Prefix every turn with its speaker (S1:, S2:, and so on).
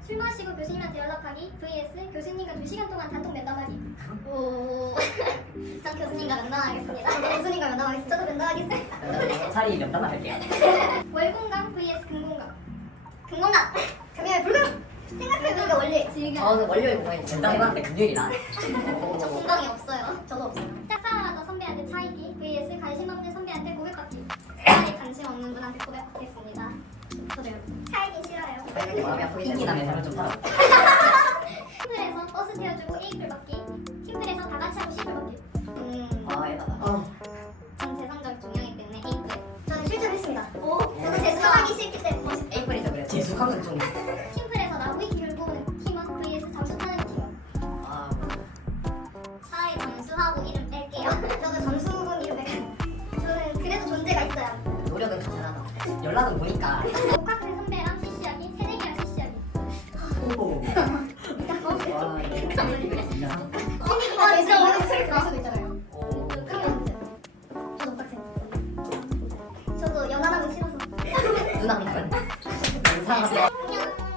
S1: 술 마시고 교수님한테 연락하기 vs 교수님과 2시간 동안 단독 면담하기.
S2: 오.
S1: 전 교수님과 면담하겠습니다. 저도 교수님과 면담하겠습니다. 저도 면담하겠습니다.
S3: 차라리 면담만 할게요.
S1: 월공강 vs 금공강. 금공강. 금요일 불금. 생각해보니까 원래 지금
S2: 저는 월요일 공강이
S3: 면담 해봤는데 금요일이라.
S1: 저 공강이 없어요. 저도 없어요. 짝사랑하던 선배한테 차이기 vs 관심 없는 선배한테 고백받기. 나에 관심 없는 분한테 고백받겠습니다. 저도요. 차이기 싫어요.
S2: 이렇게 마음이 아프기
S3: 인기
S2: 때문에
S3: 남의 삶을 좀 살아.
S1: 팀플에서 버스 태워주고 에이플 받기. 팀플에서 다 같이 하고 시플 받기.
S2: 아 예쁘다.
S1: 전 재성적 중요하기 때문에 에이플. 저는 실전했습니다. 오. 저도 재수하기 싫기 때문에.
S2: 에이프리죠 그래도.
S3: 재수강은 좀.
S1: 팀플에서 나무위 기를 뽑은 팀원 vs 점수 타는 팀원.
S2: 아
S1: 차라리 점수하고 이름 뺄게요. 저도 점수분 이름 뺄게요. 저는 그래도 존재가 있어요.
S2: 노력은 가능하다.
S3: 연락은 보니까.
S1: 복학생 선배랑 CC하기, 새내기랑 CC하기.
S3: 오. 와, 이거 진짜.
S1: 아, 진짜 오늘 소리 들을 수도 있잖아요.
S3: 오.
S1: 그러면 안 돼요. 저도 복학생. 저도 연하남은 싫어서.
S2: 누나입니다.
S3: 이상하다.
S1: 안녕.